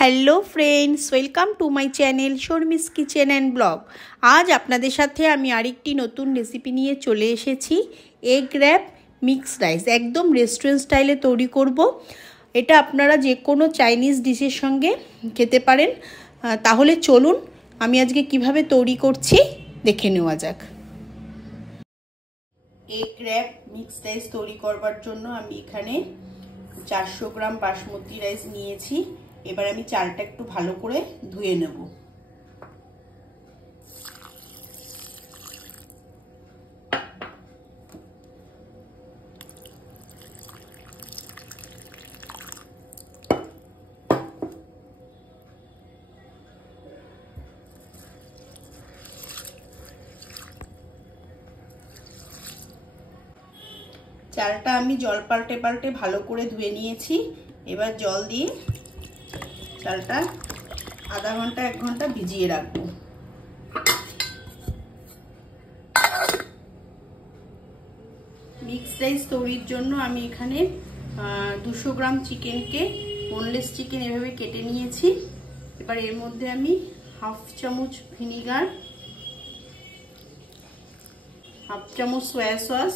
Hello friends, welcome to my channel Sharmi's kitchen and blog. আজ আপনাদের সাথে আমি আরেকটি নতুন রেসিপি নিয়ে চলে এসেছি। এগ র্যাপ মিক্স রাইস একদম রেস্টুরেন্ট স্টাইলে তৈরি করব। এটা আপনারা যে কোনো চাইনিজ ডিশের সঙ্গে খেতে পারেন। তাহলে চলুন আমি আজকে কিভাবে তৈরি করছি দেখে নেওয়া যাক। এগ র্যাপ মিক্স রাইস তৈরি করবার জন্য আমি এখানে 400 গ্রাম বাসমতি রাইস নিয়েছি। এবার আমি চালটা একটু ভালো করে ধুয়ে নেব। চালটা আমি জল পাল্টে পাল্টে ভালো করে ধুয়ে নিয়েছি। এবার জল দিয়ে চালটা আধা ঘন্টা 1 ঘন্টা ভিজিয়ে রাখবো। মিক্স রাইস তৈরির জন্য আমি এখানে 200 গ্রাম চিকেনকে বোনলেস চিকেন এভাবে কেটে নিয়েছি। এবার এর মধ্যে আমি হাফ চামচ ভিনিগার, হাফ চামচ সয়া সস,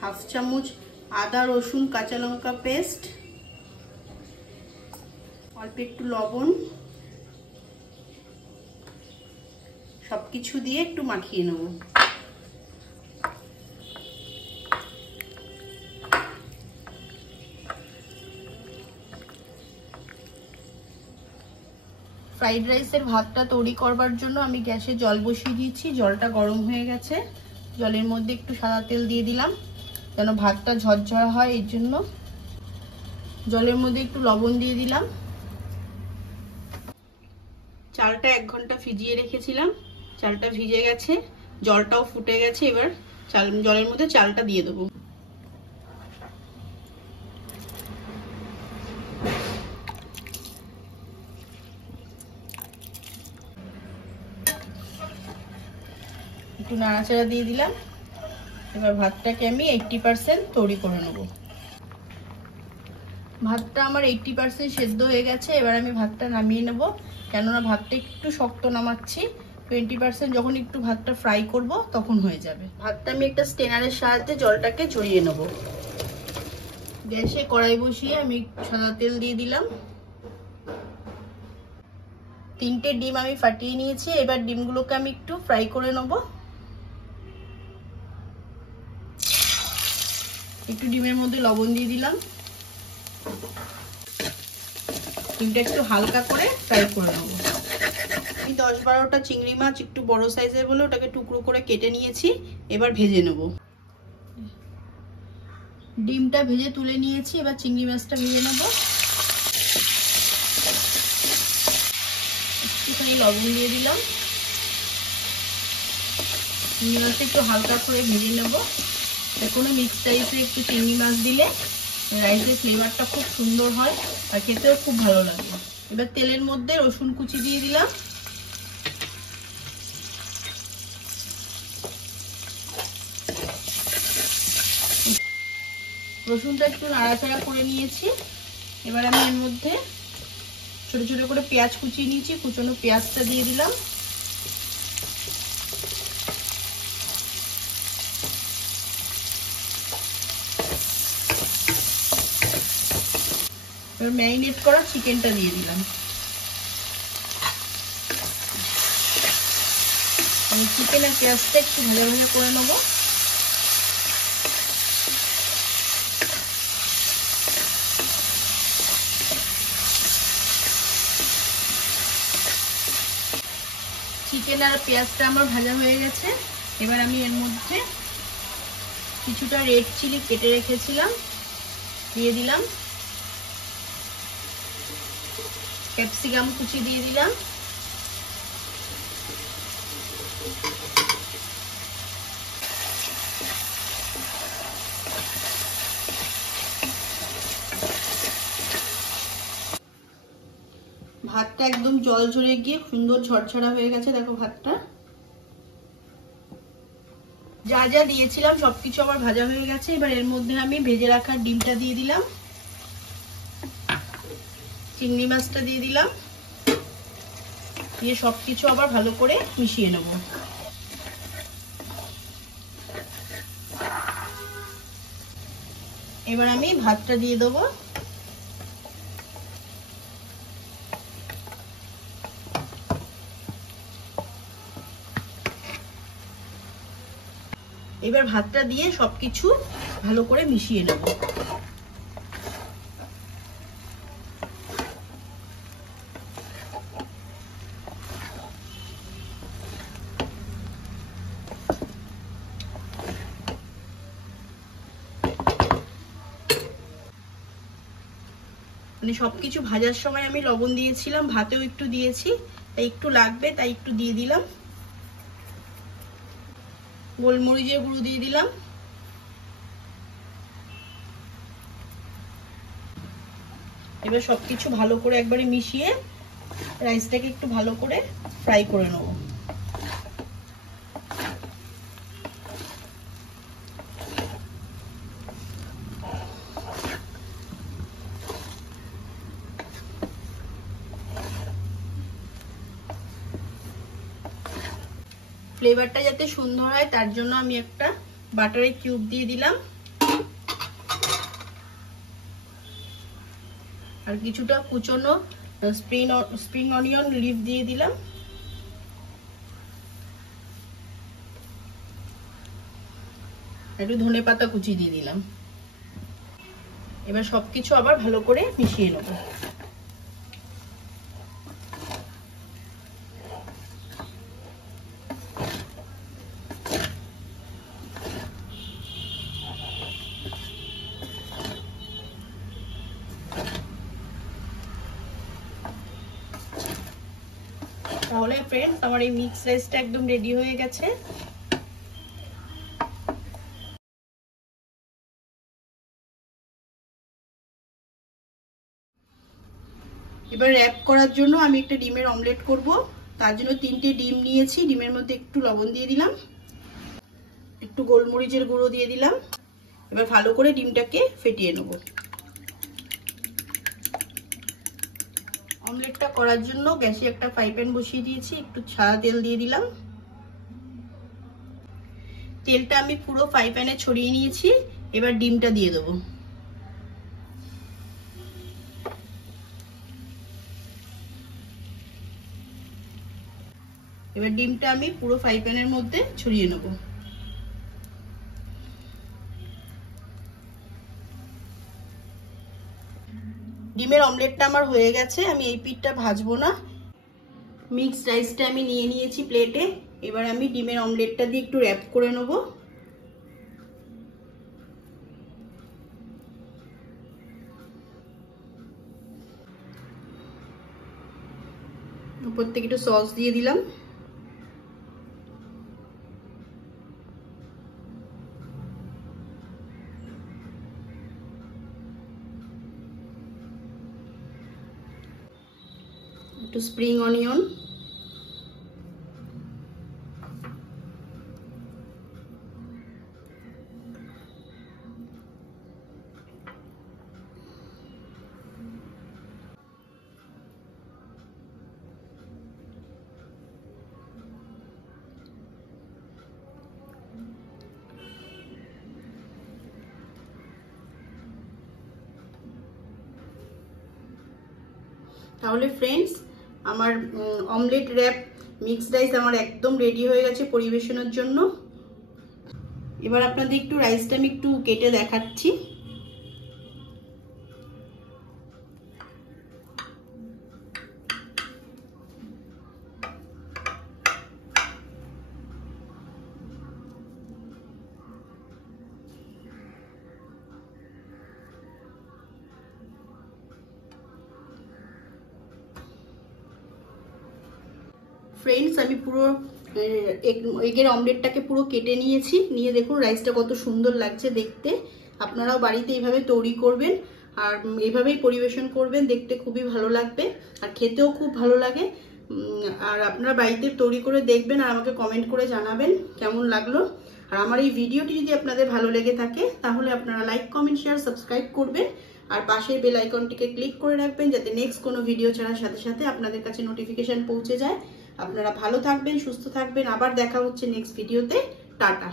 হাফ চামচ আদা রসুন কাঁচা লঙ্কা পেস্ট, অল্প একটু লবণ, সবকিছু দিয়ে একটু মাখিয়ে নেব। ফ্রাইড রাইসের ভাতটা তৈরি করবার জন্য আমি গ্যাসে জল বসিয়ে দিয়েছি। জলটা গরম হয়ে গেছে। জলের মধ্যে একটু সাদা তেল দিয়ে দিলাম যেন ভাতটা ঝরঝরা হয়, এর জন্য। জলের মধ্যে একটু লবণ দিয়ে দিলাম। চালটা 1 ঘন্টা ভিজিয়ে রেখেছিলাম। চালটা ভিজে গেছে, জলটাও ফুটে গেছে। এবার জলের মধ্যে চালটা দিয়ে দেবো। একটু নাড়াচাড়া দিয়ে দিলাম। এবার ভাতটাকে আমি 80% তৈরি করে নেব। ভাতটা আমার 80% সেদ্ধ হয়ে গেছে। এবার আমি ভাতটা নামিয়ে নেব, কেননা ভাতটা একটু শক্ত নামাচ্ছি। 20% যখন একটু ভাতটা ফ্রাই করব তখন হয়ে যাবে। ভাতটা আমি একটা স্টেনারের সাহায্যে জলটাকে ঝরিয়ে নেব। গ্যাসে কড়াই বসিয়ে আমি সাদা তেল দিয়ে দিলাম। 3টে ডিম আমি ফাটিয়ে নিয়েছি। এবার ডিমগুলোকে আমি একটু ফ্রাই করে নেব। একটু ডিমের মধ্যে লবণ দিয়ে দিলাম। ডিমটা একটু হালকা করে ফ্রাই করে নেব। আমি 10-12টা চিংড়ি মাছ একটু বড় সাইজের বলে ওটাকে টুকরো করে কেটে নিয়েছি। এবার ভেজে নেব। ডিমটা ভেজে তুলে নিয়েছি। এবার চিংড়ি মাছটা ভেজে নেব। একটুখানি লবণ দিয়ে দিলাম। চিংড়ি মাছটা একটু হালকা করে ভেজে নেব। কোনো মিক্স রাইসে একটু চিংড়ি মাছ দিলে রাইসের ফ্লেভারটা খুব সুন্দর হয় আর খেতেও খুব ভালো লাগে। এবার তেলের মধ্যে রসুন কুচি দিয়ে দিলাম। রসুনটা একটু নাড়াচাড়া করে নিয়েছি। এবার আমি এর মধ্যে ছোট ছোট করে পেঁয়াজ কুচিয়ে নিয়েছি। কুচনো পেঁয়াজটা দিয়ে দিলাম। এবার ম্যারিনেট করা চিকেনটা দিয়ে দিলাম। আমি চিকেন আর পেঁয়াজটা একটু ভাজা ভাজা করে নেব। চিকেন আর পেঁয়াজটা আমার ভাজা হয়ে গেছে। এবার আমি এর মধ্যে কিছুটা রেড চিলি কেটে রেখেছিলাম দিয়ে দিলাম। ক্যাপসিকাম কুচি দিয়ে দিলাম। ভাতটা একদম জল ঝরে গিয়ে সুন্দর ঝরঝরা হয়ে গেছে। দেখো ভাতটা যা যা দিয়েছিলাম সবকিছু আমার ভাজা হয়ে গেছে। এবার এর মধ্যে আমি ভেজে রাখা ডিমটা দিয়ে দিলাম। চিংড়ি মাছটা দিয়ে দিলাম, দিয়ে সবকিছু আবার ভালো করে মিশিয়ে নেব। এবার আমি ভাতটা দিয়ে দেবো। এবার ভাতটা দিয়ে সবকিছু ভালো করে মিশিয়ে নেব। মানে সবকিছু ভাজার সময় আমি লবণ দিয়েছিলাম, ভাতেও একটু দিয়েছি, তাই একটু লাগবে, তাই একটু দিয়ে দিলাম। গোলমরিচের গুঁড়ো দিয়ে দিলাম। এবার সবকিছু ভালো করে একবারে মিশিয়ে রাইসটাকে একটু ভালো করে ফ্রাই করে নেব। ফ্লেভারটা যাতে সুন্দর হয় তার জন্য আমি একটা বাটারের কিউব দিয়ে দিলাম, আর কিছুটা কুচনো স্প্রিং অনিয়ন লিফ দিয়ে দিলাম। একটু ধনেপাতা কুচি দিয়ে দিলাম। এবার সবকিছু আবার ভালো করে মিশিয়ে নেব। তাহলে ফ্রেন্ডস আমার এই মিক্স রাইসটা একদম রেডি হয়ে গেছে। এবার র্যাপ করার জন্য আমি একটা ডিমের অমলেট করব। তার জন্য 3টে ডিম নিয়েছি। ডিমের মধ্যে একটু লবণ দিয়ে দিলাম, একটু গোলমরিচের গুঁড়ো দিয়ে দিলাম। এবার ভালো করে ডিমটাকে ফেটিয়ে নেব। অমলেটটা করার জন্য গ্যাসে একটা ফ্রাই প্যান বসিয়ে দিয়েছি, একটু সাদা তেল দিয়ে দিলাম। তেলটা আমি পুরো ফ্রাই প্যানে ছড়িয়ে নিয়েছি। এবার ডিমটা দিয়ে দেবো। এবার ডিমটা আমি পুরো ফ্রাই প্যানের মধ্যে ছড়িয়ে নেব। ডিমের অমলেটটা আমার হয়ে গেছে, আমি এই পিঠটা ভাজবো না। মিক্সড রাইসটা আমি নিয়ে নিয়েছি প্লেটে। এবার আমি ডিমের অমলেটটা দিয়ে একটু র্যাপ করে নেব। উপর থেকে একটু সস দিয়ে দিলাম। একটু স্প্রিং অনিয়ন, তাহলে ফ্রেন্ডস আমার অমলেট র্যাপ মিক্সড রাইস আমার একদম রেডি হয়ে গেছে পরিবেশনের জন্য। এবার আপনাদের একটু রাইসটা আমি একটু কেটে দেখাচ্ছি। ফ্রেন্ডস আমি পুরো এগের অমলেটটাকে পুরো কেটে নিয়েছি, নিয়ে দেখুন রাইসটা কত সুন্দর লাগছে দেখতে। আপনারাও বাড়িতে এইভাবে তৈরি করবেন আর এইভাবেই পরিবেশন করবেন, দেখতে খুবই ভালো লাগবে আর খেতেও খুব ভালো লাগে। আর আপনারা বাড়িতে তৈরি করে দেখবেন আর আমাকে কমেন্ট করে জানাবেন কেমন লাগলো। আর আমার এই ভিডিওটি যদি আপনাদের ভালো লেগে থাকে তাহলে আপনারা লাইক, কমেন্ট, শেয়ার, সাবস্ক্রাইব করবেন আর পাশের বেল আইকনটিকে ক্লিক করে রাখবেন যাতে নেক্সট কোনো ভিডিও ছাড়ার সাথে সাথে আপনাদের কাছে নোটিফিকেশন পৌঁছে যায়। আপনারা ভালো থাকবেন, সুস্থ থাকবেন। আবার দেখা হচ্ছে নেক্সট ভিডিওতে। টাটা।